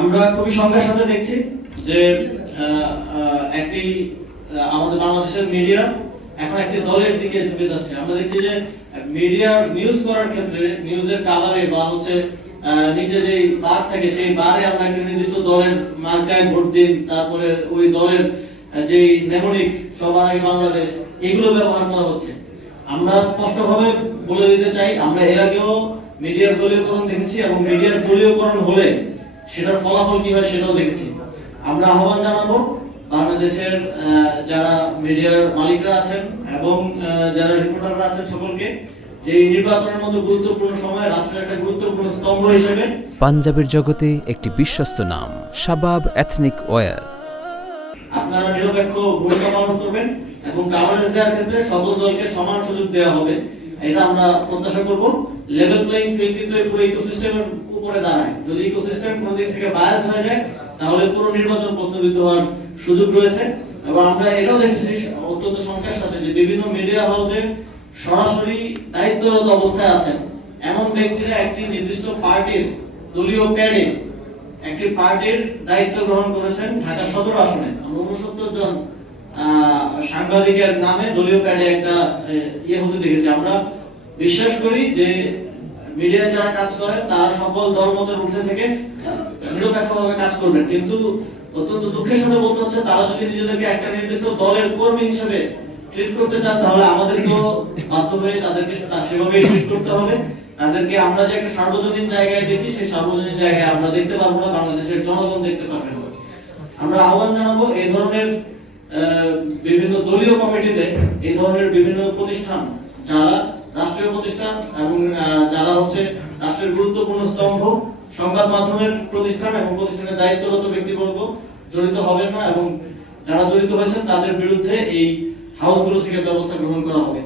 আমরা খুবই সংখ্যার সাথে দেখছি যে একটি আমাদের বাংলাদেশের মিডিয়া এখন একটি দলের দিকে ঝুঁকে যাচ্ছে। আমরা দেখছি যে মিডিয়া নিউজ করার ক্ষেত্রে নিউজের কালারে বা হচ্ছে নিচে যে বার থাকে সেই বারে আমরা একটা নির্দিষ্ট দলের মার্কায় ভোট দিন, তারপরে ওই দলের যে নেমনিক সবার আগে বাংলাদেশ, এগুলো ব্যবহার করা হচ্ছে। আমরা স্পষ্টভাবে বলে দিতে চাই, আমরা এর আগেও মিডিয়ার দলীয়করণ দেখেছি এবং মিডিয়ার দলীয়করণ হলে সেটার ফলাফল কি হয় সেটাও দেখেছি। আমরা আহ্বান জানাবো বাংলাদেশের যারা মিডিয়ার মালিকরা আছেন এবং যারা রিপোর্টাররা আছেন সকলকে, যে নির্বাচনের মতো গুরুত্বপূর্ণ সময় রাষ্ট্রের একটা গুরুত্বপূর্ণ স্তম্ভ হিসেবে পাঞ্জাবের জগতে একটি বিশ্বস্ত নাম শাবাব এথনিক ওয়্যার। আপনারা নিরপেক্ষ ভূমিকা পালন করবেন এবং কাভারেজ দেওয়ার ক্ষেত্রে সকল দলকে সমান সুযোগ দেওয়া হবে, এটা আমরা প্রত্যাশা করব। লেভেল প্লেইং ফিল্ড কিন্তু পুরো ইকোসিস্টেমের উপরে দাঁড়ায়। যদি ইকোসিস্টেম কোন দিক থেকে বায়াস হয়ে যায় তাহলে পুরো নির্বাচন প্রশ্নবিদ্ধ হওয়ার সুযোগ রয়েছে। এবং আমরা এটাও দেখেছি অত্যন্ত সংখ্যার সাথে যে বিভিন্ন মিডিয়া হাউসে সরাসরি দায়িত্বরত অবস্থায় আছেন এমন ব্যক্তিরা একটি নির্দিষ্ট পার্টির দলীয় প্যাডে একটি পার্টির দায়িত্ব গ্রহণ করেছেন ঢাকা সদর আসনে। আমরা 69 জন সাংবাদিকের নামে দলীয় প্যাডে একটা হতে দেখেছি। আমরা বিশ্বাস করি যে মিডিয়ায় যারা কাজ করেন তারা সকল দলমতের ঊর্ধ্বে থেকে নিরপেক্ষভাবে কাজ করবেন, কিন্তু অত্যন্ত দুঃখের সাথে বলতে হচ্ছে তারা যদি নিজেদেরকে একটা নির্দিষ্ট দলের কর্মী হিসেবে ট্রিট করতে চান তাহলে আমাদেরকেও বাধ্য হয়ে তাদেরকে সেভাবে ট্রিট করতে হবে। তাদেরকে আমরা যে একটা সার্বজনীন জায়গায় দেখি সেই সার্বজনীন জায়গায় আমরা দেখতে পারবো না, বাংলাদেশের জনগণ দেখতে পারবে না। আমরা আহ্বান জানাবো এই ধরনের বিভিন্ন দলীয় কমিটিতে এই ধরনের বিভিন্ন প্রতিষ্ঠান যারা রাষ্ট্রীয় প্রতিষ্ঠান এবং যারা হচ্ছে রাষ্ট্রের গুরুত্বপূর্ণ স্তম্ভ, সংবাদ মাধ্যমের প্রতিষ্ঠান এবং প্রতিষ্ঠানের দায়িত্বরত ব্যক্তিবর্গ জড়িত হবেন না এবং যারা জড়িত হয়েছেন তাদের বিরুদ্ধে এই হাউসগুলো থেকে ব্যবস্থা গ্রহণ করা হবে।